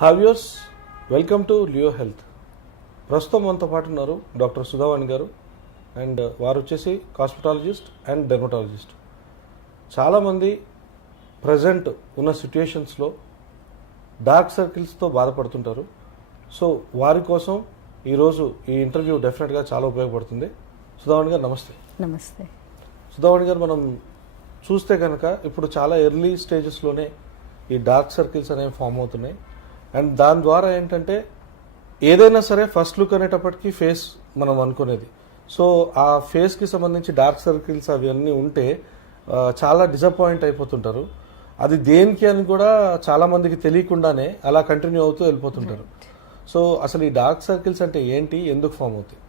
హావ్యూర్స్, welcome to Leo health. ప్రస్తుతం మనతో పాటు ఉన్నారు డాక్టర్ సుధావాణి గారు. అండ్ వారు వచ్చేసి కాస్మెటాలజిస్ట్ అండ్ డెర్మటాలజిస్ట్. చాలామంది ప్రజెంట్ ఉన్న సిచ్యుయేషన్స్లో డార్క్ సర్కిల్స్తో బాధపడుతుంటారు. సో వారి కోసం ఈరోజు ఈ ఇంటర్వ్యూ డెఫినెట్గా చాలా ఉపయోగపడుతుంది. సుధావాణి గారు నమస్తే. నమస్తే. సుధావాణి గారు, మనం చూస్తే కనుక ఇప్పుడు చాలా ఎర్లీ స్టేజెస్లోనే ఈ డార్క్ సర్కిల్స్ అనేవి ఫామ్ అవుతున్నాయి. అండ్ దాని ద్వారా ఏంటంటే ఏదైనా సరే ఫస్ట్ లుక్ అనేటప్పటికీ ఫేస్ మనం అనుకునేది. సో ఆ ఫేస్కి సంబంధించి డార్క్ సర్కిల్స్ అవన్నీ ఉంటే చాలా డిసప్పాయింట్ అయిపోతుంటారు. అది దేనికి అని కూడా చాలా మందికి తెలియకుండానే అలా కంటిన్యూ అవుతూ వెళ్ళిపోతుంటారు. సో అసలు ఈ డార్క్ సర్కిల్స్ అంటే ఏంటి, ఎందుకు ఫామ్ అవుతాయి?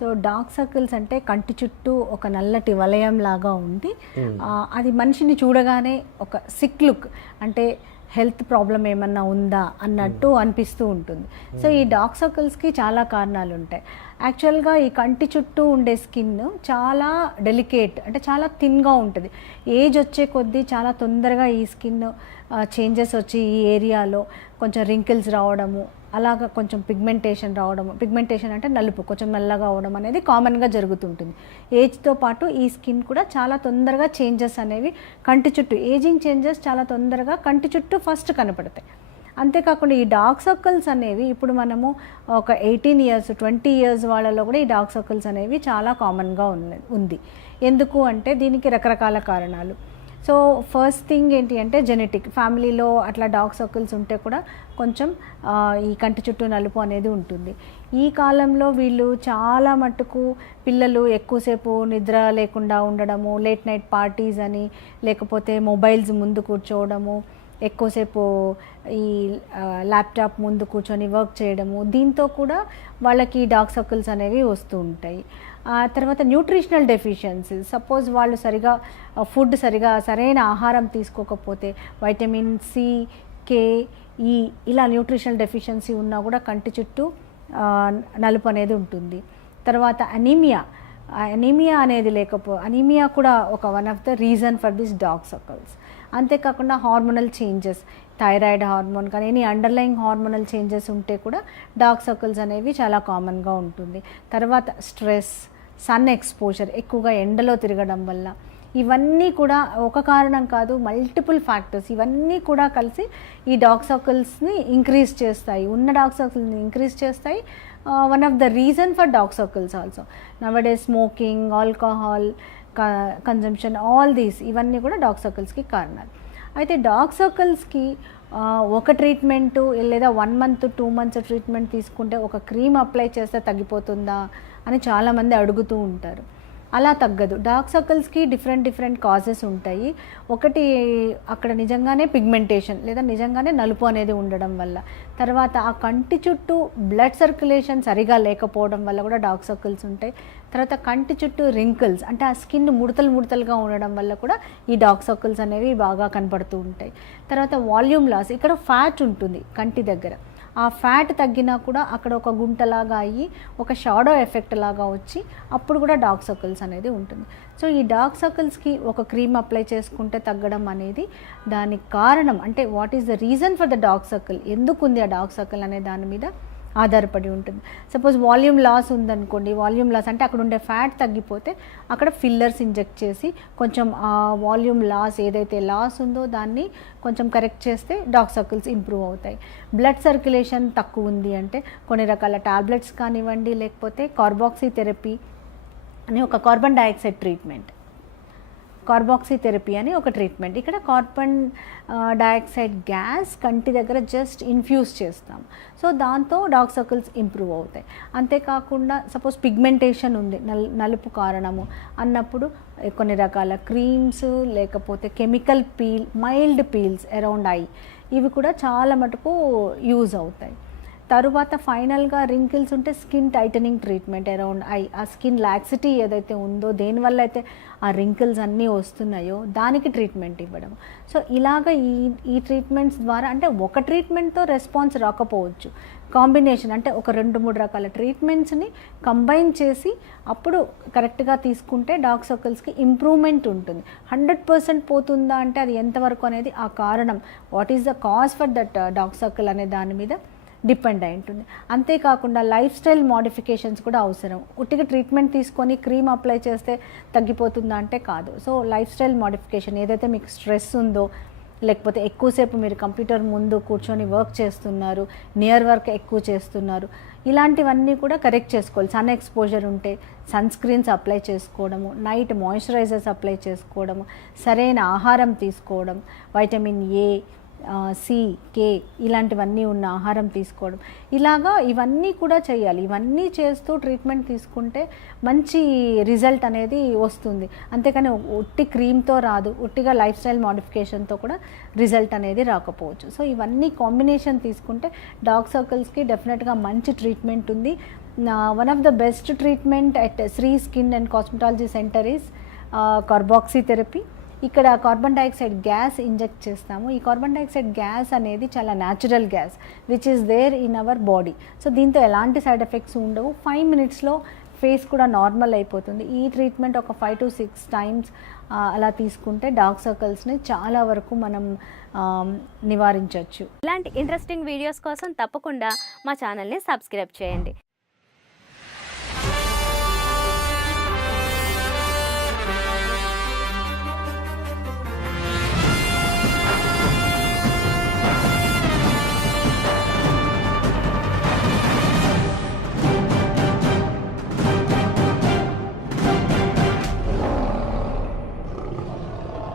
సో డార్క్ సర్కిల్స్ అంటే కంటి చుట్టూ ఒక నల్లటి వలయం లాగా ఉంది. అది మనిషిని చూడగానే ఒక సిక్ లుక్, అంటే హెల్త్ ప్రాబ్లం ఏమన్నా ఉందా అన్నట్టు అనిపిస్తూ ఉంటుంది. సో ఈ డార్క్ సర్కిల్స్కి చాలా కారణాలు ఉంటాయి. యాక్చువల్గా ఈ కంటి చుట్టూ ఉండే స్కిన్ చాలా డెలికేట్, అంటే చాలా థిన్గా ఉంటుంది. ఏజ్ వచ్చే కొద్దీ చాలా తొందరగా ఈ స్కిన్ చేంజెస్ వచ్చి ఈ ఏరియాలో కొంచెం రింకిల్స్ రావడము, అలాగా కొంచెం పిగ్మెంటేషన్ రావడము. పిగ్మెంటేషన్ అంటే నలుపు, కొంచెం నల్లగా అవడం అనేది కామన్గా జరుగుతుంటుంది. ఏజ్తో పాటు ఈ స్కిన్ కూడా చాలా తొందరగా చేంజెస్ అనేవి కంటి చుట్టూ, ఏజింగ్ చేంజెస్ చాలా తొందరగా కంటి చుట్టూ ఫస్ట్ కనపడతాయి. అంతేకాకుండా ఈ డార్క్ సర్కిల్స్ అనేవి ఇప్పుడు మనము ఒక 18 ఇయర్స్ 20 ఇయర్స్ వాళ్ళలో కూడా ఈ డార్క్ సర్కిల్స్ అనేవి చాలా కామన్గా ఉంది. ఎందుకు అంటే దీనికి రకరకాల కారణాలు. సో ఫస్ట్ థింగ్ ఏంటి అంటే జెనెటిక్. ఫ్యామిలీలో అట్లా డార్క్ సర్కిల్స్ ఉంటే కూడా కొంచెం ఈ కంటి చుట్టూ నలుపు అనేది ఉంటుంది. ఈ కాలంలో వీళ్ళు చాలా మట్టుకు పిల్లలు ఎక్కువసేపు నిద్ర లేకుండా ఉండడము, లేట్ నైట్ పార్టీస్ అని, లేకపోతే మొబైల్స్ ముందు కూర్చోవడము, ఎక్కువసేపు ఈ ల్యాప్టాప్ ముందు కూర్చొని వర్క్ చేయడము, దీంతో కూడా వాళ్ళకి డార్క్ సర్కిల్స్ అనేవి వస్తూ ఉంటాయి. తర్వాత న్యూట్రిషనల్ డెఫిషియన్సీ. సపోజ్ వాళ్ళు సరైన ఆహారం తీసుకోకపోతే వైటమిన్ సి, కే, ఈ ఇలా న్యూట్రిషనల్ డెఫిషియన్సీ ఉన్నా కూడా కంటి చుట్టూ నలుపు అనేది ఉంటుంది. తర్వాత అనీమియా అనేది అనీమియా కూడా one of the reason for this dark circles. అంతేకాకుండా హార్మోనల్ చేంజెస్, థైరాయిడ్ హార్మోన్ కానీ ఎనీ అండర్లయింగ్ హార్మోనల్ చేంజెస్ ఉంటే కూడా డార్క్ సర్కిల్స్ అనేవి చాలా కామన్గా ఉంటుంది. తర్వాత స్ట్రెస్, సన్ ఎక్స్పోజర్, ఎక్కువగా ఎండలో తిరగడం వల్ల, ఇవన్నీ కూడా ఒక కారణం కాదు, మల్టిపుల్ ఫ్యాక్టర్స్, ఇవన్నీ కూడా కలిసి ఈ డార్క్ సర్కిల్స్ని ఇంక్రీజ్ చేస్తాయి, ఉన్న డార్క్ సర్కిల్స్ని ఇంక్రీజ్ చేస్తాయి. One of the reason for dark circles also nowadays smoking, alcohol consumption, all these, ఇవన్నీ కూడా డార్క్ సర్కిల్స్కి కారణాలు. అయితే డార్క్ సర్కిల్స్కి ఒక ట్రీట్మెంటు లేదా 1 month 2 months ట్రీట్మెంట్ తీసుకుంటే ఒక క్రీమ్ అప్లై చేస్తే తగ్గిపోతుందా అని చాలామంది అడుగుతూ ఉంటారు. అలా తగ్గదు. డార్క్ సర్కిల్స్కి డిఫరెంట్ కాజెస్ ఉంటాయి. ఒకటి అక్కడ నిజంగానే పిగ్మెంటేషన్ లేదా నిజంగానే నలుపు అనేది ఉండడం వల్ల, తర్వాత ఆ కంటి చుట్టూ బ్లడ్ సర్క్యులేషన్ సరిగా లేకపోవడం వల్ల కూడా డార్క్ సర్కిల్స్ ఉంటాయి. తర్వాత కంటి చుట్టూ రింకిల్స్, అంటే ఆ స్కిన్ ముడతలుగా ఉండడం వల్ల కూడా ఈ డార్క్ సర్కిల్స్ అనేవి బాగా కనపడుతూ ఉంటాయి. తర్వాత వాల్యూమ్ లాస్, ఇక్కడ ఫ్యాట్ ఉంటుంది కంటి దగ్గర, ఆ ఫ్యాట్ తగ్గినా కూడా అక్కడ ఒక గుంటలాగా అయ్యి ఒక షాడో ఎఫెక్ట్ లాగా వచ్చి అప్పుడు కూడా డార్క్ సర్కిల్స్ అనేది ఉంటుంది. సో ఈ డార్క్ సర్కిల్స్కి ఒక క్రీమ్ అప్లై చేసుకుంటే తగ్గడం అనేది దానికి కారణం, అంటే what is the reason for the dark circle, ఎందుకు ఉంది ఆ డార్క్ సర్కిల్ అనే దాని మీద ఆధారపడి ఉంటుంది. సపోజ్ వాల్యూమ్ లాస్ ఉందనుకోండి, వాల్యూమ్ లాస్ అంటే అక్కడ ఉండే ఫ్యాట్ తగ్గిపోతే అక్కడ ఫిల్లర్స్ ఇంజెక్ట్ చేసి కొంచెం ఆ వాల్యూమ్ లాస్, ఏదైతే లాస్ ఉందో దాన్ని కొంచెం కరెక్ట్ చేస్తే డార్క్ సర్కిల్స్ ఇంప్రూవ్ అవుతాయి. బ్లడ్ సర్క్యులేషన్ తక్కువ ఉంది అంటే కొన్ని రకాల టాబ్లెట్స్ కానివ్వండి, లేకపోతే కార్బాక్సీ థెరపీ అని ఒక carbon dioxide treatment, carboxy therapy అని ఒక ట్రీట్మెంట్. ఇక్కడ కార్బన్ డైఆక్సైడ్ గ్యాస్ కంటి దగ్గర జస్ట్ ఇన్ఫ్యూజ్ చేస్తాం. సో దాంతో డార్క్ సర్కిల్స్ ఇంప్రూవ్ అవుతాయి. అంతేకాకుండా సపోజ్ పిగ్మెంటేషన్ ఉంది, నలుపు కారణము అన్నప్పుడు కొన్ని రకాల క్రీమ్స్, లేకపోతే chemical mild peels around I, ఇవి కూడా చాలా మటుకు యూజ్ అవుతాయి. తరువాత ఫైనల్గా రింకిల్స్ ఉంటే skin titling treatment around I, ఆ స్కిన్ లాక్సిటీ ఏదైతే ఉందో దేనివల్ల అయితే ఆ రింకిల్స్ అన్నీ వస్తున్నాయో దానికి ట్రీట్మెంట్ ఇవ్వడం. సో ఇలాగ ఈ ట్రీట్మెంట్స్ ద్వారా అంటే ఒక ట్రీట్మెంట్తో రెస్పాన్స్ రాకపోవచ్చు, కాంబినేషన్ అంటే ఒక 2-3 రకాల ట్రీట్మెంట్స్ని కంబైన్ చేసి అప్పుడు కరెక్ట్గా తీసుకుంటే డార్క్ సర్కిల్స్కి ఇంప్రూవ్మెంట్ ఉంటుంది. 100% పోతుందా అంటే అది ఎంతవరకు అనేది ఆ కారణం, what is the cause for that dark circle అనే దాని మీద డిపెండ్ అయి ఉంటుంది. అంతేకాకుండా లైఫ్ స్టైల్ మోడిఫికేషన్స్ కూడా అవసరం. ఉట్టిగా ట్రీట్మెంట్ తీసుకొని క్రీమ్ అప్లై చేస్తే తగ్గిపోతుందా అంటే కాదు. సో లైఫ్ స్టైల్ మోడిఫికేషన్, ఏదైతే మీకు స్ట్రెస్ ఉందో, లేకపోతే ఎక్కువసేపు మీరు కంప్యూటర్ ముందు కూర్చొని వర్క్ చేస్తున్నారు, నియర్ వర్క్ ఎక్కువ చేస్తున్నారు, ఇలాంటివన్నీ కూడా కరెక్ట్ చేసుకోవాలి. సన్ ఎక్స్పోజర్ ఉంటే సన్ స్క్రీన్స్ అప్లై చేసుకోవడము, నైట్ మాయిశ్చరైజర్స్ అప్లై చేసుకోవడము, సరైన ఆహారం తీసుకోవడం, వైటమిన్ ఏ, సి, కే ఇలాంటివన్నీ ఉన్న ఆహారం తీసుకోవడం, ఇలాగా ఇవన్నీ కూడా చేయాలి. ఇవన్నీ చేస్తూ ట్రీట్మెంట్ తీసుకుంటే మంచి రిజల్ట్ అనేది వస్తుంది. అంతేకాని ఉట్టి క్రీమ్తో రాదు, ఉట్టిగా లైఫ్ స్టైల్ మోడిఫికేషన్తో కూడా రిజల్ట్ అనేది రాకపోవచ్చు. సో ఇవన్నీ కాంబినేషన్ తీసుకుంటే డార్క్ సర్కిల్స్కి డెఫినెట్గా మంచి ట్రీట్మెంట్ ఉంది. One of the best treatment at Sri skin and cosmetology centre is carboxy therapy. ఇక్కడ కార్బన్ డైఆక్సైడ్ గ్యాస్ ఇంజెక్ట్ చేస్తాము. ఈ కార్బన్ డైఆక్సైడ్ గ్యాస్ అనేది చాలా natural gas which is there in our body. So దీంతో ఎలాంటి సైడ్ ఎఫెక్ట్స్ ఉండవు. 5 minutesలో face కూడా normal అయిపోతుంది. ఈ ట్రీట్మెంట్ ఒక 5 to 6 times అలా తీసుకుంటే డార్క్ సర్కిల్స్ని చాలా వరకు మనం నివారించవచ్చు. ఇలాంటి ఇంట్రెస్టింగ్ వీడియోస్ కోసం తప్పకుండా మా ఛానల్ని సబ్స్క్రైబ్ చేయండి.